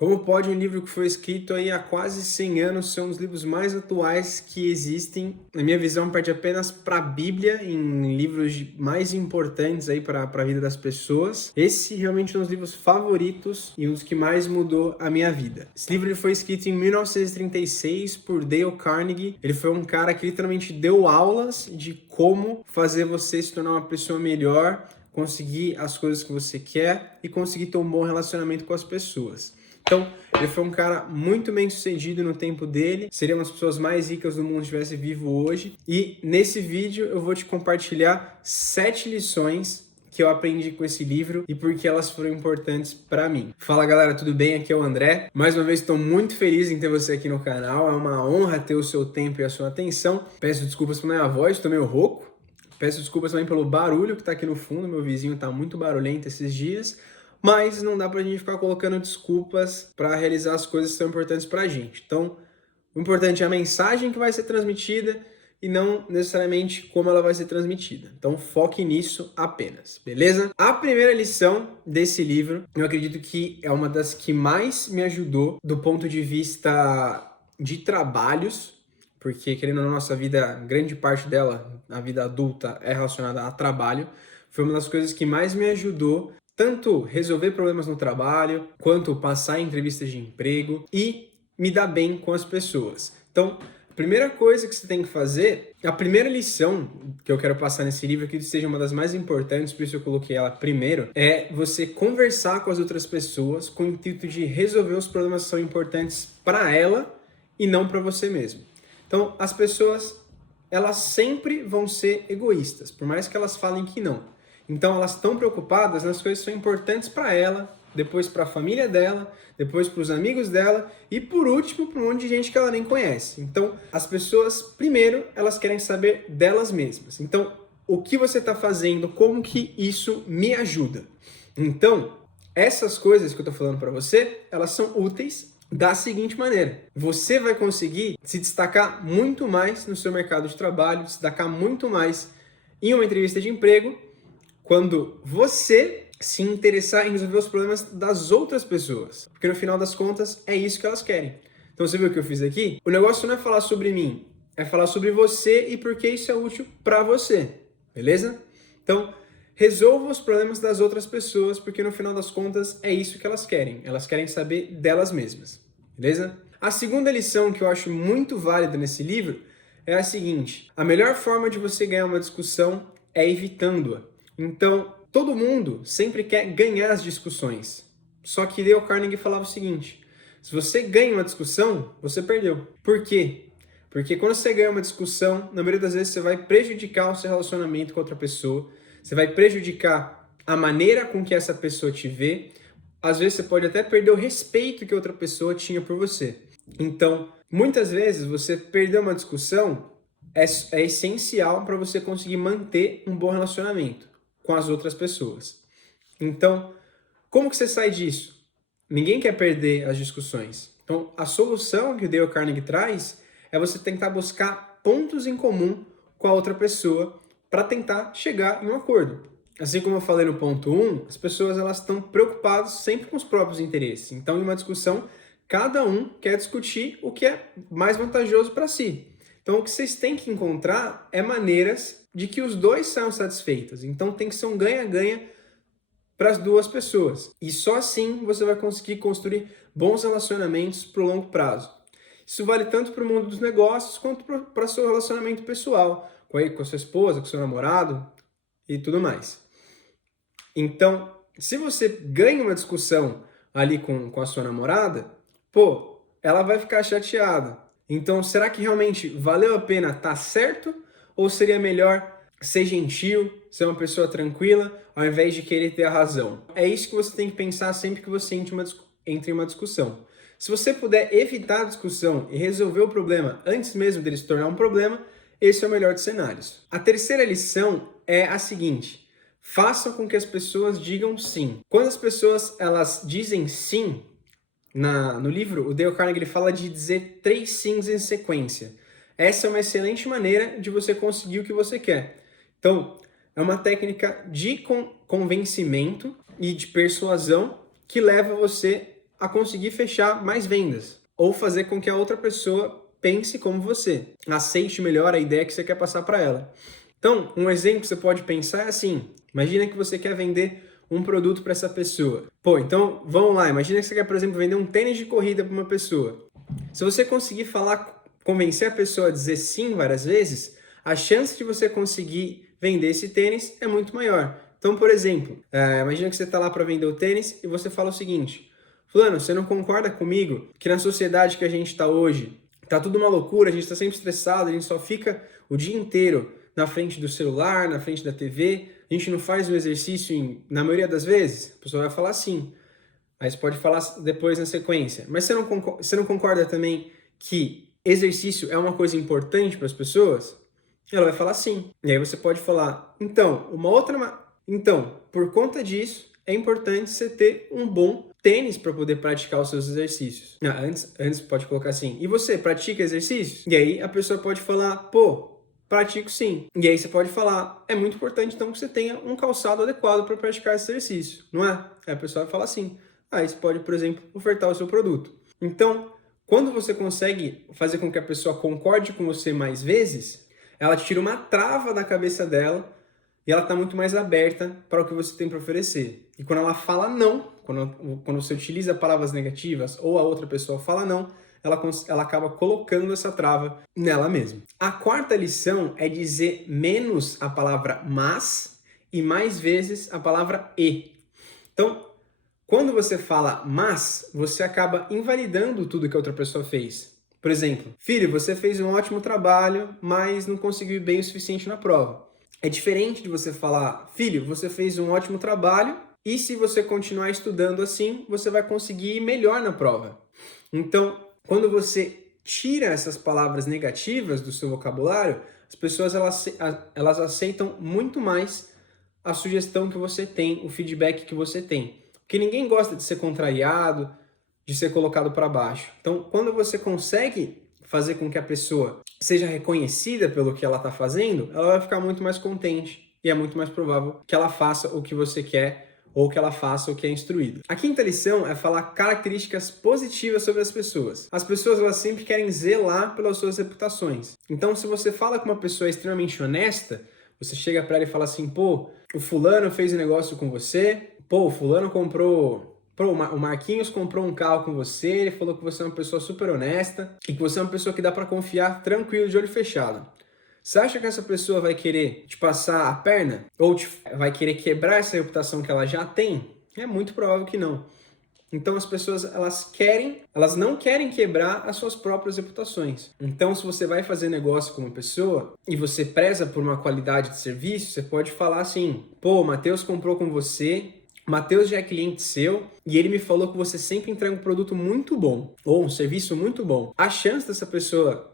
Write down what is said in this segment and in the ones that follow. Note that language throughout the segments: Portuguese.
Como pode um livro que foi escrito aí há quase 100 anos ser um dos livros mais atuais que existem? Na minha visão, perde apenas para a Bíblia, em livros mais importantes aí para a vida das pessoas. Esse realmente é um dos livros favoritos e um dos que mais mudou a minha vida. Esse livro ele foi escrito em 1936 por Dale Carnegie. Ele foi um cara que literalmente deu aulas de como fazer você se tornar uma pessoa melhor, conseguir as coisas que você quer e conseguir ter um bom relacionamento com as pessoas. Então, ele foi um cara muito bem sucedido no tempo dele, seria uma das pessoas mais ricas do mundo se estivesse vivo hoje. E nesse vídeo eu vou te compartilhar 7 lições que eu aprendi com esse livro e por que elas foram importantes para mim. Fala galera, tudo bem? Aqui é o André. Mais uma vez estou muito feliz em ter você aqui no canal, é uma honra ter o seu tempo e a sua atenção. Peço desculpas pela minha voz, estou meio rouco. Peço desculpas também pelo barulho que está aqui no fundo, meu vizinho está muito barulhento esses dias. Mas não dá pra gente ficar colocando desculpas para realizar as coisas que são importantes pra gente. Então, o importante é a mensagem que vai ser transmitida e não necessariamente como ela vai ser transmitida. Então, foque nisso apenas, beleza? A primeira lição desse livro, eu acredito que é uma das que mais me ajudou do ponto de vista de trabalhos, porque, querendo ou não, nossa vida, grande parte dela, a vida adulta, é relacionada a trabalho. Foi uma das coisas que mais me ajudou tanto resolver problemas no trabalho, quanto passar em entrevistas de emprego e me dar bem com as pessoas. Então, a primeira coisa que você tem que fazer, a primeira lição que eu quero passar nesse livro, que seja uma das mais importantes, por isso eu coloquei ela primeiro, é você conversar com as outras pessoas com o intuito de resolver os problemas que são importantes para ela e não para você mesmo. Então, as pessoas, elas sempre vão ser egoístas, por mais que elas falem que não. Então elas estão preocupadas nas coisas que são importantes para ela, depois para a família dela, depois para os amigos dela e por último para um monte de gente que ela nem conhece. Então as pessoas, primeiro, elas querem saber delas mesmas. Então o que você está fazendo, como que isso me ajuda? Então essas coisas que eu estou falando para você, elas são úteis da seguinte maneira: você vai conseguir se destacar muito mais no seu mercado de trabalho, se destacar muito mais em uma entrevista de emprego, quando você se interessar em resolver os problemas das outras pessoas. Porque no final das contas, é isso que elas querem. Então você viu o que eu fiz aqui? O negócio não é falar sobre mim, é falar sobre você e por que isso é útil para você. Beleza? Então, resolva os problemas das outras pessoas, porque no final das contas, é isso que elas querem. Elas querem saber delas mesmas. Beleza? A segunda lição que eu acho muito válida nesse livro é a seguinte: a melhor forma de você ganhar uma discussão é evitando-a. Então, todo mundo sempre quer ganhar as discussões. Só que Dale Carnegie falava o seguinte: se você ganha uma discussão, você perdeu. Por quê? Porque quando você ganha uma discussão, na maioria das vezes você vai prejudicar o seu relacionamento com outra pessoa, você vai prejudicar a maneira com que essa pessoa te vê, às vezes você pode até perder o respeito que outra pessoa tinha por você. Então, muitas vezes você perder uma discussão é essencial para você conseguir manter um bom relacionamento com as outras pessoas. Então, como que você sai disso? Ninguém quer perder as discussões. Então, a solução que o Dale Carnegie traz é você tentar buscar pontos em comum com a outra pessoa para tentar chegar em um acordo. Assim como eu falei no ponto 1, as pessoas elas estão preocupadas sempre com os próprios interesses. Então, em uma discussão, cada um quer discutir o que é mais vantajoso para si. Então, o que vocês têm que encontrar é maneiras de que os dois saiam satisfeitos. Então, tem que ser um ganha-ganha para as duas pessoas. E só assim você vai conseguir construir bons relacionamentos para o longo prazo. Isso vale tanto para o mundo dos negócios quanto para o seu relacionamento pessoal, com a sua esposa, com o seu namorado e tudo mais. Então, se você ganha uma discussão ali com a sua namorada, pô, ela vai ficar chateada. Então, será que realmente valeu a pena estar certo? Ou seria melhor ser gentil, ser uma pessoa tranquila, ao invés de querer ter a razão? É isso que você tem que pensar sempre que você entre em uma discussão. Se você puder evitar a discussão e resolver o problema antes mesmo dele se tornar um problema, esse é o melhor dos cenários. A terceira lição é a seguinte: façam com que as pessoas digam sim. Quando as pessoas elas dizem sim, no livro, o Dale Carnegie ele fala de dizer 3 sims em sequência. Essa é uma excelente maneira de você conseguir o que você quer. Então, é uma técnica de convencimento e de persuasão que leva você a conseguir fechar mais vendas ou fazer com que a outra pessoa pense como você, aceite melhor a ideia que você quer passar para ela. Então, um exemplo que você pode pensar é assim, imagina que você quer vender um produto para essa pessoa. Pô, então vamos lá, imagina que você quer, por exemplo, vender um tênis de corrida para uma pessoa. Se você conseguir convencer a pessoa a dizer sim várias vezes, a chance de você conseguir vender esse tênis é muito maior. Então, por exemplo, imagina que você está lá para vender o tênis e você fala o seguinte: fulano, você não concorda comigo que na sociedade que a gente está hoje, tá tudo uma loucura, a gente está sempre estressado, a gente só fica o dia inteiro na frente do celular, na frente da TV, a gente não faz o exercício na maioria das vezes? A pessoa vai falar sim. Aí você pode falar depois na sequência. Mas você não concorda também que exercício é uma coisa importante para as pessoas? Ela vai falar sim. E aí você pode falar, então, por conta disso, é importante você ter um bom tênis para poder praticar os seus exercícios. Antes pode colocar assim, e você pratica exercícios? E aí a pessoa pode falar, pô, pratico sim. E aí você pode falar, é muito importante então que você tenha um calçado adequado para praticar esse exercício, não é? Aí a pessoa vai falar sim. Aí você pode, por exemplo, ofertar o seu produto. Então, quando você consegue fazer com que a pessoa concorde com você mais vezes, ela tira uma trava da cabeça dela e ela está muito mais aberta para o que você tem para oferecer. E quando ela fala não, quando você utiliza palavras negativas ou a outra pessoa fala não, ela acaba colocando essa trava nela mesma. A quarta lição é dizer menos a palavra mas e mais vezes a palavra e. Então, quando você fala mas, você acaba invalidando tudo que a outra pessoa fez. Por exemplo, filho, você fez um ótimo trabalho, mas não conseguiu ir bem o suficiente na prova. É diferente de você falar, filho, você fez um ótimo trabalho e se você continuar estudando assim, você vai conseguir ir melhor na prova. Então, quando você tira essas palavras negativas do seu vocabulário, as pessoas elas aceitam muito mais a sugestão que você tem, o feedback que você tem. Porque ninguém gosta de ser contrariado, de ser colocado para baixo. Então, quando você consegue fazer com que a pessoa seja reconhecida pelo que ela está fazendo, ela vai ficar muito mais contente e é muito mais provável que ela faça o que você quer ou que ela faça o que é instruído. A quinta lição é falar características positivas sobre as pessoas. As pessoas elas sempre querem zelar pelas suas reputações. Então, se você fala com uma pessoa extremamente honesta, você chega para ela e fala assim, pô, o fulano fez um negócio com você, pô, o fulano o Marquinhos comprou um carro com você, ele falou que você é uma pessoa super honesta e que você é uma pessoa que dá para confiar tranquilo, de olho fechado. Você acha que essa pessoa vai querer te passar a perna? Ou vai querer quebrar essa reputação que ela já tem? É muito provável que não. Então as pessoas elas não querem quebrar as suas próprias reputações. Então se você vai fazer negócio com uma pessoa e você preza por uma qualidade de serviço, você pode falar assim, pô, o Matheus comprou com você, o Matheus já é cliente seu e ele me falou que você sempre entrega um produto muito bom ou um serviço muito bom. A chance dessa pessoa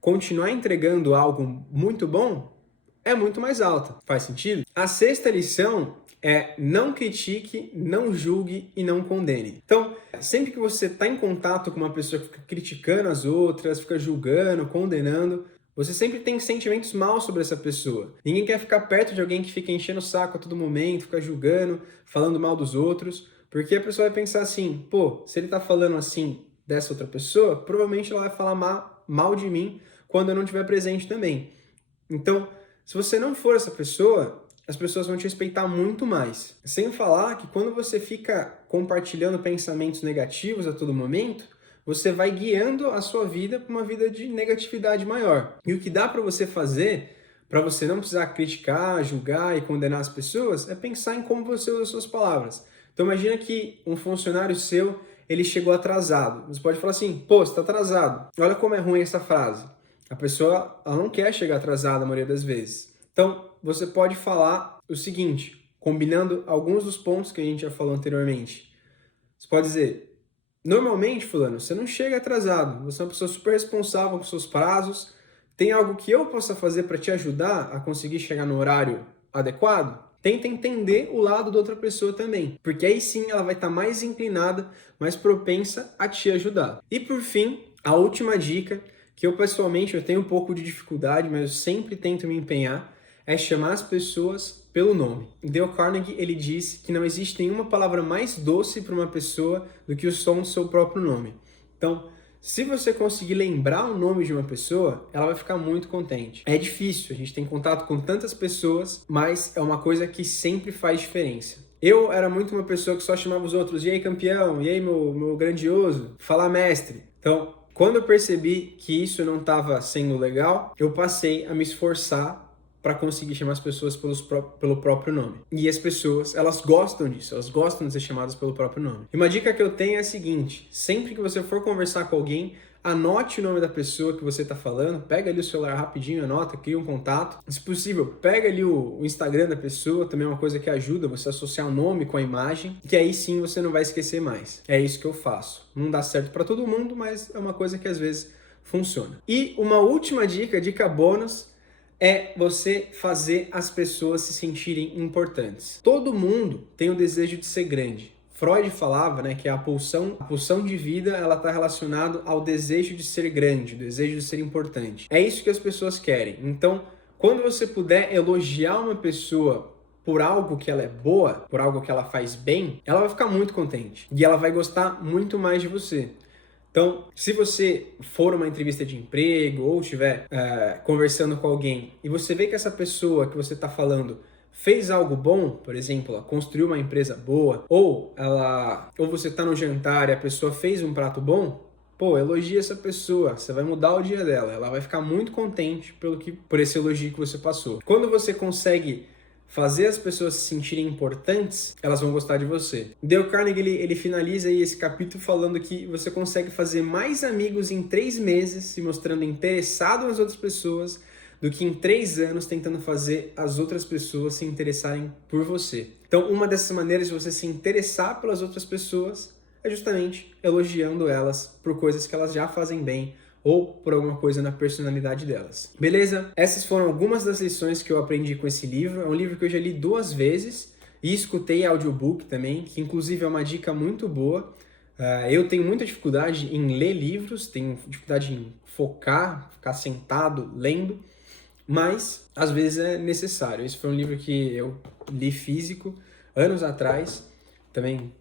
continuar entregando algo muito bom é muito mais alta. Faz sentido? A sexta lição é não critique, não julgue e não condene. Então, sempre que você está em contato com uma pessoa que fica criticando as outras, fica julgando, condenando, você sempre tem sentimentos maus sobre essa pessoa. Ninguém quer ficar perto de alguém que fica enchendo o saco a todo momento, fica julgando, falando mal dos outros, porque a pessoa vai pensar assim, pô, se ele está falando assim dessa outra pessoa, provavelmente ela vai falar mal de mim quando eu não estiver presente também. Então, se você não for essa pessoa, as pessoas vão te respeitar muito mais. Sem falar que quando você fica compartilhando pensamentos negativos a todo momento, você vai guiando a sua vida para uma vida de negatividade maior. E o que dá para você fazer, para você não precisar criticar, julgar e condenar as pessoas, é pensar em como você usa as suas palavras. Então imagina que um funcionário seu, ele chegou atrasado. Você pode falar assim, pô, você está atrasado. Olha como é ruim essa frase. A pessoa ela não quer chegar atrasada a maioria das vezes. Então, você pode falar o seguinte, combinando alguns dos pontos que a gente já falou anteriormente. Você pode dizer, normalmente, fulano, você não chega atrasado. Você é uma pessoa super responsável com seus prazos. Tem algo que eu possa fazer para te ajudar a conseguir chegar no horário adequado? Tenta entender o lado da outra pessoa também, porque aí sim ela vai estar mais inclinada, mais propensa a te ajudar. E por fim, a última dica, que eu pessoalmente eu tenho um pouco de dificuldade, mas eu sempre tento me empenhar, é chamar as pessoas pelo nome. Dale Carnegie, ele diz que não existe nenhuma palavra mais doce para uma pessoa do que o som do seu próprio nome. Então, se você conseguir lembrar o nome de uma pessoa, ela vai ficar muito contente. É difícil, a gente tem contato com tantas pessoas, mas é uma coisa que sempre faz diferença. Eu era muito uma pessoa que só chamava os outros, e aí campeão, e aí meu grandioso, falar mestre. Então, quando eu percebi que isso não estava sendo legal, eu passei a me esforçar para conseguir chamar as pessoas pelo próprio nome. E as pessoas, elas gostam disso, elas gostam de ser chamadas pelo próprio nome. E uma dica que eu tenho é a seguinte: sempre que você for conversar com alguém, anote o nome da pessoa que você está falando, pega ali o celular rapidinho, anota, cria um contato. Se possível, pega ali o Instagram da pessoa, também é uma coisa que ajuda você a associar o nome com a imagem, que aí sim você não vai esquecer mais. É isso que eu faço. Não dá certo para todo mundo, mas é uma coisa que às vezes funciona. E uma última dica bônus, é você fazer as pessoas se sentirem importantes. Todo mundo tem o desejo de ser grande. Freud falava, né, que a pulsão de vida, ela está relacionada ao desejo de ser grande, o desejo de ser importante. É isso que as pessoas querem. Então, quando você puder elogiar uma pessoa por algo que ela é boa, por algo que ela faz bem, ela vai ficar muito contente e ela vai gostar muito mais de você. Então, se você for uma entrevista de emprego ou estiver conversando com alguém e você vê que essa pessoa que você está falando fez algo bom, por exemplo, ela construiu uma empresa boa, ou você está no jantar e a pessoa fez um prato bom, pô, elogia essa pessoa, você vai mudar o dia dela, ela vai ficar muito contente por esse elogio que você passou. Quando você consegue fazer as pessoas se sentirem importantes, elas vão gostar de você. Dale Carnegie, ele finaliza aí esse capítulo falando que você consegue fazer mais amigos em 3 meses se mostrando interessado nas outras pessoas do que em 3 anos tentando fazer as outras pessoas se interessarem por você. Então, uma dessas maneiras de você se interessar pelas outras pessoas é justamente elogiando elas por coisas que elas já fazem bem ou por alguma coisa na personalidade delas. Beleza? Essas foram algumas das lições que eu aprendi com esse livro. É um livro que eu já li 2 vezes e escutei audiobook também, que inclusive é uma dica muito boa. Eu tenho muita dificuldade em ler livros, tenho dificuldade em focar, ficar sentado lendo, mas às vezes é necessário. Esse foi um livro que eu li físico anos atrás, também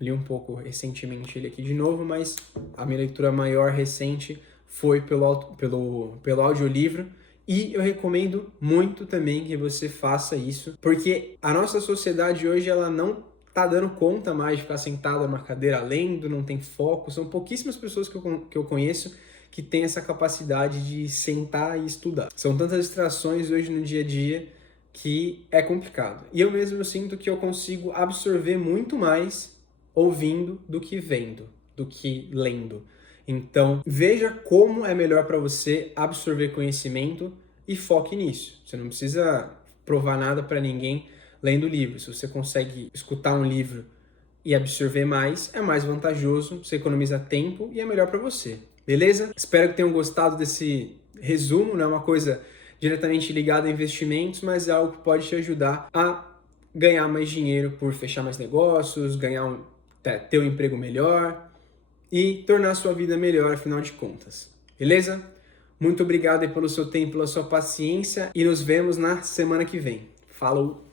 li um pouco recentemente ele aqui de novo, mas a minha leitura maior recente foi pelo audiolivro, e eu recomendo muito também que você faça isso, porque a nossa sociedade hoje ela não tá dando conta mais de ficar sentado numa cadeira lendo, não tem foco, são pouquíssimas pessoas que eu conheço que têm essa capacidade de sentar e estudar. São tantas distrações hoje no dia a dia que é complicado. E eu mesmo sinto que eu consigo absorver muito mais ouvindo do que vendo, do que lendo. Então, veja como é melhor para você absorver conhecimento e foque nisso. Você não precisa provar nada para ninguém lendo livro. Se você consegue escutar um livro e absorver mais, é mais vantajoso, você economiza tempo e é melhor para você. Beleza? Espero que tenham gostado desse resumo, não é uma coisa diretamente ligada a investimentos, mas é algo que pode te ajudar a ganhar mais dinheiro por fechar mais negócios, ter um emprego melhor e tornar a sua vida melhor, afinal de contas. Beleza? Muito obrigado aí pelo seu tempo, pela sua paciência e nos vemos na semana que vem. Falou!